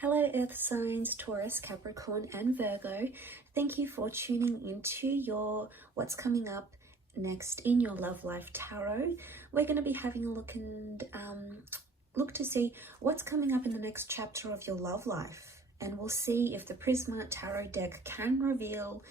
Hello Earth signs, Taurus, Capricorn and Virgo. Thank you for tuning into your what's coming up next in your love life tarot. We're going to be having a look and look to see what's coming up in the next chapter of your love life. And we'll see if the Prisma Tarot deck can reveal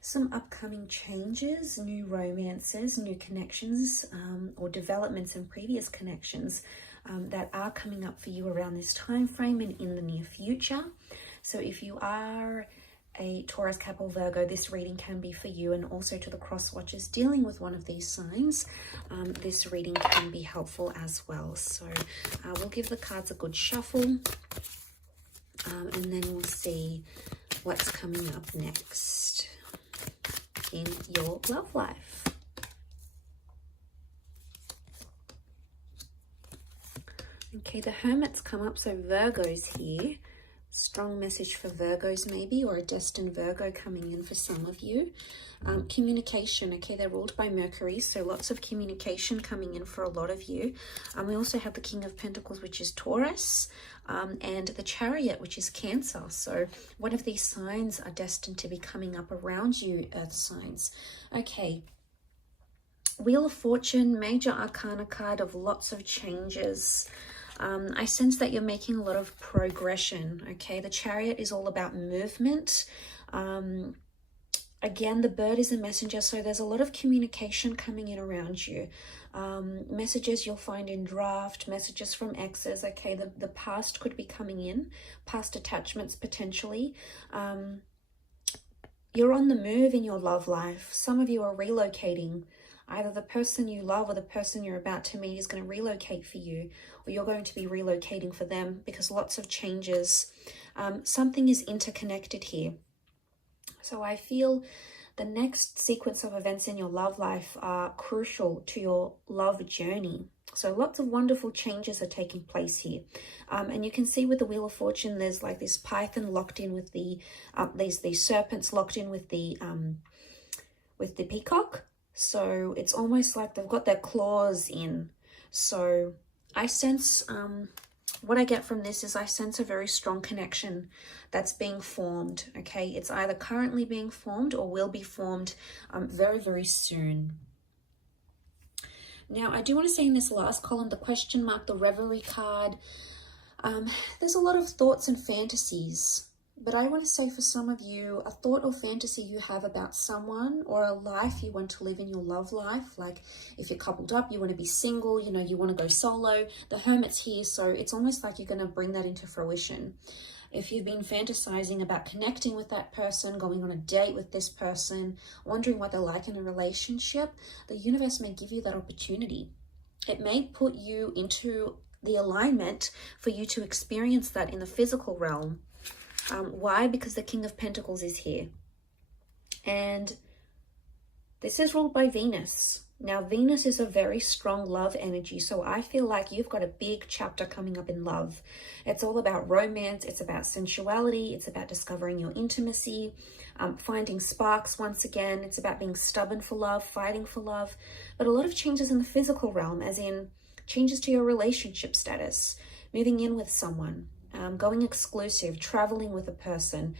some upcoming changes, new romances, new connections, or developments in previous connections that are coming up for you around this time frame and in the near future. So if you are a Taurus, Cap or Virgo, this reading can be for you, and also to the cross watchers dealing with one of these signs, this reading can be helpful as well. So we'll give the cards a good shuffle, and then we'll see what's coming up next in your love life. Okay, the Hermit's come up, so Virgo's here. Strong message for Virgos maybe, or a destined Virgo coming in for some of you. Communication, okay, they're ruled by Mercury, so lots of communication coming in for a lot of you. We also have the King of Pentacles, which is Taurus, and the Chariot, which is Cancer. So one of these signs are destined to be coming up around you, Earth signs. Okay, Wheel of Fortune, major arcana card of lots of changes. I sense that you're making a lot of progression, okay? The Chariot is all about movement. Again, the bird is a messenger, so there's a lot of communication coming in around you. Messages you'll find in draft, messages from exes, okay? The past could be coming in, past attachments potentially. You're on the move in your love life. Some of you are relocating. Either the person you love or the person you're about to meet is going to relocate for you, or you're going to be relocating for them, because lots of changes. Something is interconnected here. So I feel the next sequence of events in your love life are crucial to your love journey. So lots of wonderful changes are taking place here. And you can see with the Wheel of Fortune, there's like this python locked in with the, these serpents locked in with the peacock. So it's almost like they've got their claws in. So I sense, what I get from this is I sense a very strong connection that's being formed, okay? It's either currently being formed or will be formed very, very soon. Now, I do want to say in this last column, the question mark, the reverie card, there's a lot of thoughts and fantasies. But I want to say for some of you, a thought or fantasy you have about someone or a life you want to live in your love life. Like if you're coupled up, you want to be single, you know, you want to go solo. The Hermit's here, so it's almost like you're going to bring that into fruition. If you've been fantasizing about connecting with that person, going on a date with this person, wondering what they're like in a relationship, the universe may give you that opportunity. It may put you into the alignment for you to experience that in the physical realm. Why? Because the King of Pentacles is here. And this is ruled by Venus. Now, Venus is a very strong love energy. So I feel like you've got a big chapter coming up in love. It's all about romance. It's about sensuality. It's about discovering your intimacy, finding sparks once again. It's about being stubborn for love, fighting for love. But a lot of changes in the physical realm, as in changes to your relationship status, moving in with someone. Going exclusive, traveling with a person,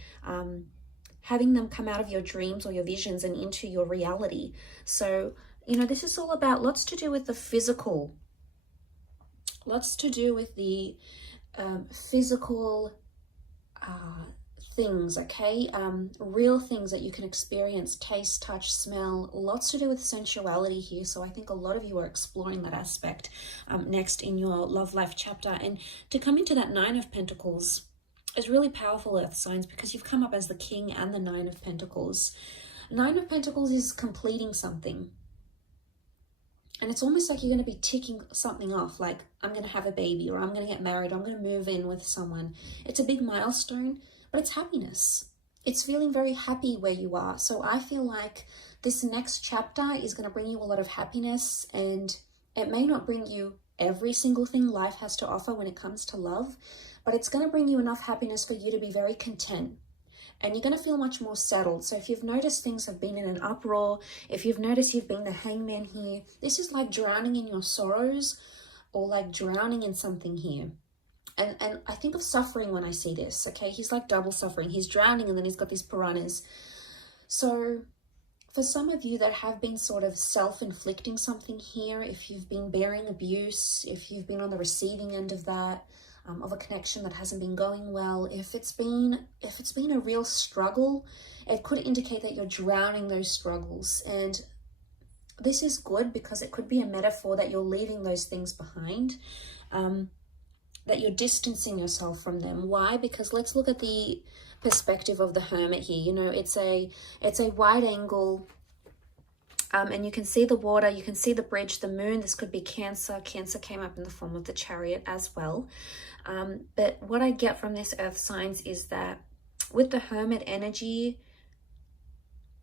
having them come out of your dreams or your visions and into your reality. So, you know, this is all about lots to do with the physical, lots to do with the physical things, okay? Real things that you can experience, taste, touch, smell, lots to do with sensuality here. So I think a lot of you are exploring that aspect next in your love life chapter. And to come into that Nine of Pentacles is really powerful, Earth signs, because you've come up as the King and the Nine of Pentacles. Nine of Pentacles is completing something. And it's almost like you're going to be ticking something off, like I'm going to have a baby, or I'm going to get married, or I'm going to move in with someone. It's a big milestone. But it's happiness. It's feeling very happy where you are. So I feel like this next chapter is going to bring you a lot of happiness, and it may not bring you every single thing life has to offer when it comes to love, but it's going to bring you enough happiness for you to be very content. And you're going to feel much more settled. So if you've noticed things have been in an uproar, if you've noticed you've been the hangman here, this is like drowning in your sorrows or like drowning in something here. And I think of suffering when I see this, okay? He's like double suffering. He's drowning and then he's got these piranhas. So for some of you that have been sort of self-inflicting something here, if you've been bearing abuse, if you've been on the receiving end of that, of a connection that hasn't been going well, if it's been a real struggle, it could indicate that you're drowning those struggles. And this is good because it could be a metaphor that you're leaving those things behind, that you're distancing yourself from them. Why? Because let's look at the perspective of the Hermit here. You know, it's a wide angle, and you can see the water, you can see the bridge, the moon. This could be Cancer. Cancer came up in the form of the Chariot as well. But what I get from this earth signs is that with the Hermit energy,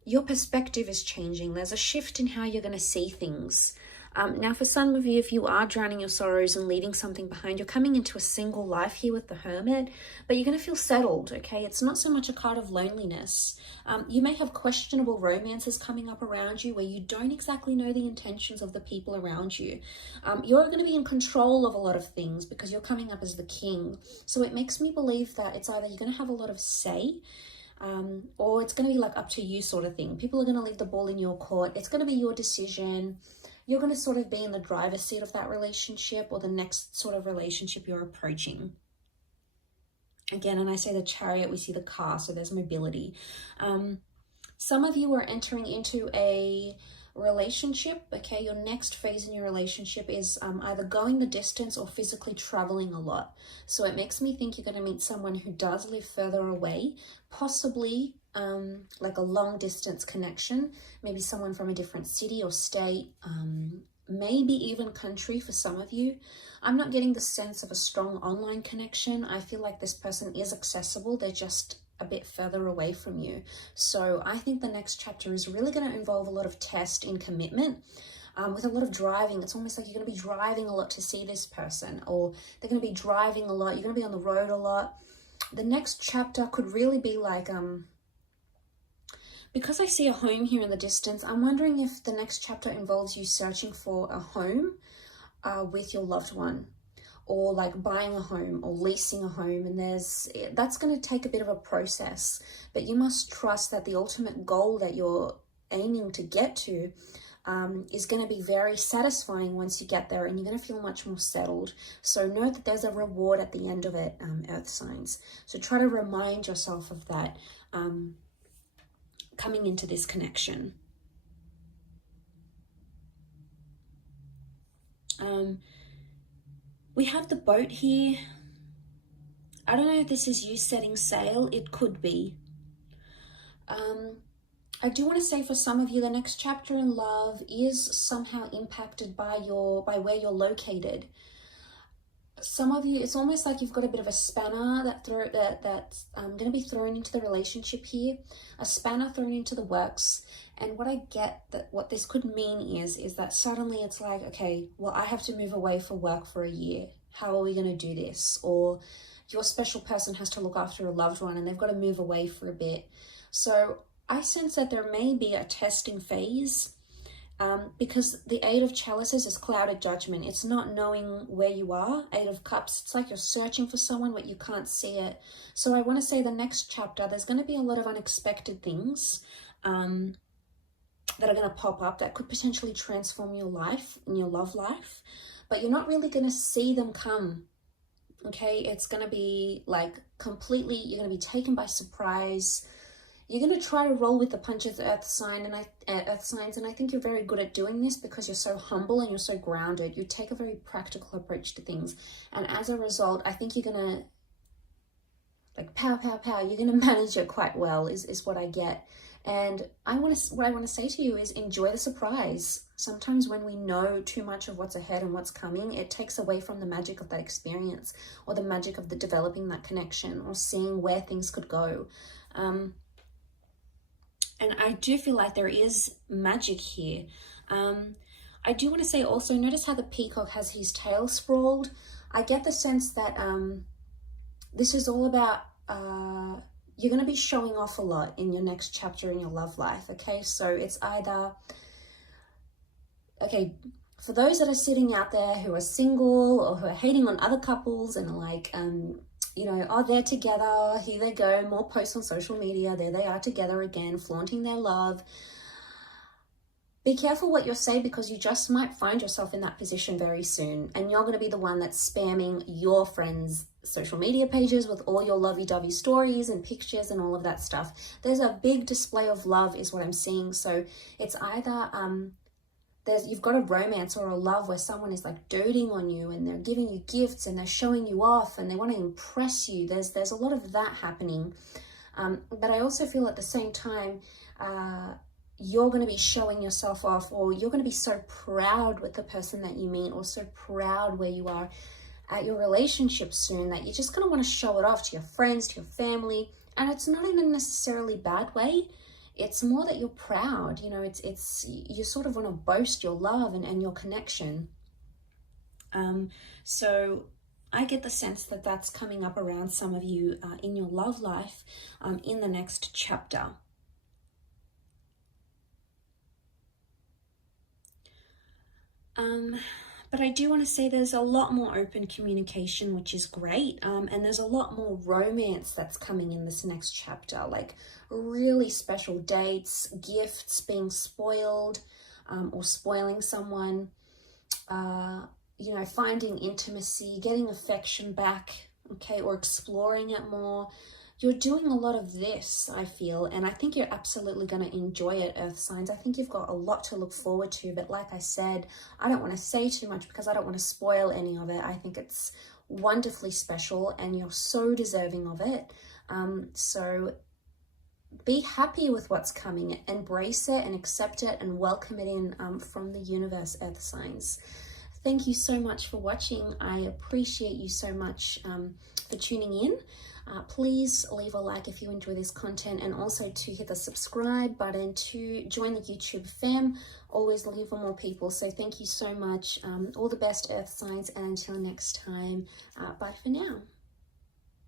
your perspective is changing. There's a shift in how you're going to see things. Now, for some of you, if you are drowning your sorrows and leaving something behind, you're coming into a single life here with the Hermit, but you're going to feel settled, okay? It's not so much a card of loneliness. You may have questionable romances coming up around you where you don't exactly know the intentions of the people around you. You're going to be in control of a lot of things because you're coming up as the king. So it makes me believe that it's either you're going to have a lot of say, or it's going to be like up to you sort of thing. People are going to leave the ball in your court. It's going to be your decision. You're going to sort of be in the driver's seat of that relationship or the next sort of relationship you're approaching. Again, and I say the Chariot, we see the car, so there's mobility. Some of you are entering into a relationship, okay? Your next phase in your relationship is either going the distance or physically traveling a lot. So it makes me think you're going to meet someone who does live further away, possibly like a long distance connection, maybe someone from a different city or state, maybe even country for some of you. I'm not getting the sense of a strong online connection. I feel like this person is accessible. They're just a bit further away from you. So I think the next chapter is really going to involve a lot of test in commitment, with a lot of driving. It's almost like you're going to be driving a lot to see this person, or they're going to be driving a lot. You're going to be on the road a lot. The next chapter could really be like, because I see a home here in the distance, I'm wondering if the next chapter involves you searching for a home with your loved one, or like buying a home or leasing a home. And that's going to take a bit of a process, but you must trust that the ultimate goal that you're aiming to get to is going to be very satisfying once you get there, and you're going to feel much more settled. So know that there's a reward at the end of it, earth signs. So try to remind yourself of that coming into this connection. We have the boat here. I don't know if this is you setting sail. It could be. I do want to say for some of you, the next chapter in love is somehow impacted by where you're located. Some of you, it's almost like you've got a bit of a spanner that's going to be thrown into the relationship here, a spanner thrown into the works. And what I get, that what this could mean is that suddenly it's like, okay, well, I have to move away for work for a year. How are we going to do this? Or your special person has to look after a loved one and they've got to move away for a bit. So I sense that there may be a testing phase, because the Eight of Chalices is clouded judgment. It's not knowing where you are. Eight of Cups, it's like you're searching for someone but you can't see it. So I want to say the next chapter, there's going to be a lot of unexpected things that are going to pop up that could potentially transform your life and your love life, but you're not really going to see them come. Okay, it's going to be like completely, you're going to be taken by surprise. You're going to try to roll with the punches, earth signs, and I think you're very good at doing this because you're so humble and you're so grounded. You take a very practical approach to things, and as a result, I think you're going to like pow, pow, pow. You're going to manage it quite well, is what I get. And what I want to say to you is enjoy the surprise. Sometimes when we know too much of what's ahead and what's coming, it takes away from the magic of that experience, or the magic of the developing that connection, or seeing where things could go. And I do feel like there is magic here. I do want to say also, notice how the peacock has his tail sprawled. I get the sense that this is all about, you're going to be showing off a lot in your next chapter in your love life, okay? So it's either, okay, For those that are sitting out there who are single or who are hating on other couples and are like, you know, oh, they're together, here they go, more posts on social media, there they are together again, flaunting their love. Be careful what you say, because you just might find yourself in that position very soon, and you're going to be the one that's spamming your friends' social media pages with all your lovey-dovey stories and pictures and all of that stuff. There's a big display of love is what I'm seeing. So it's either you've got a romance or a love where someone is like doting on you and they're giving you gifts and they're showing you off and they want to impress you. There's a lot of that happening. But I also feel at the same time, you're going to be showing yourself off, or you're going to be so proud with the person that you meet, or so proud where you are at your relationship soon, that you're just going to want to show it off to your friends, to your family. And it's not in a necessarily bad way. It's more that you're proud, you know, it's you sort of want to boast your love and your connection. So I get the sense that that's coming up around some of you in your love life in the next chapter. But I do want to say there's a lot more open communication, which is great. And there's a lot more romance that's coming in this next chapter, like really special dates, gifts, being spoiled, or spoiling someone, you know, finding intimacy, getting affection back, okay, or exploring it more. You're doing a lot of this, I feel, and I think you're absolutely going to enjoy it, Earth signs. I think you've got a lot to look forward to, but like I said, I don't want to say too much because I don't want to spoil any of it. I think it's wonderfully special and you're so deserving of it. So be happy with what's coming, embrace it and accept it and welcome it in from the universe, Earth signs. Thank you so much for watching. I appreciate you so much for tuning in. Please leave a like if you enjoy this content, and also to hit the subscribe button to join the YouTube fam. Always looking for more people. So thank you so much. All the best, Earth signs, and until next time, bye for now.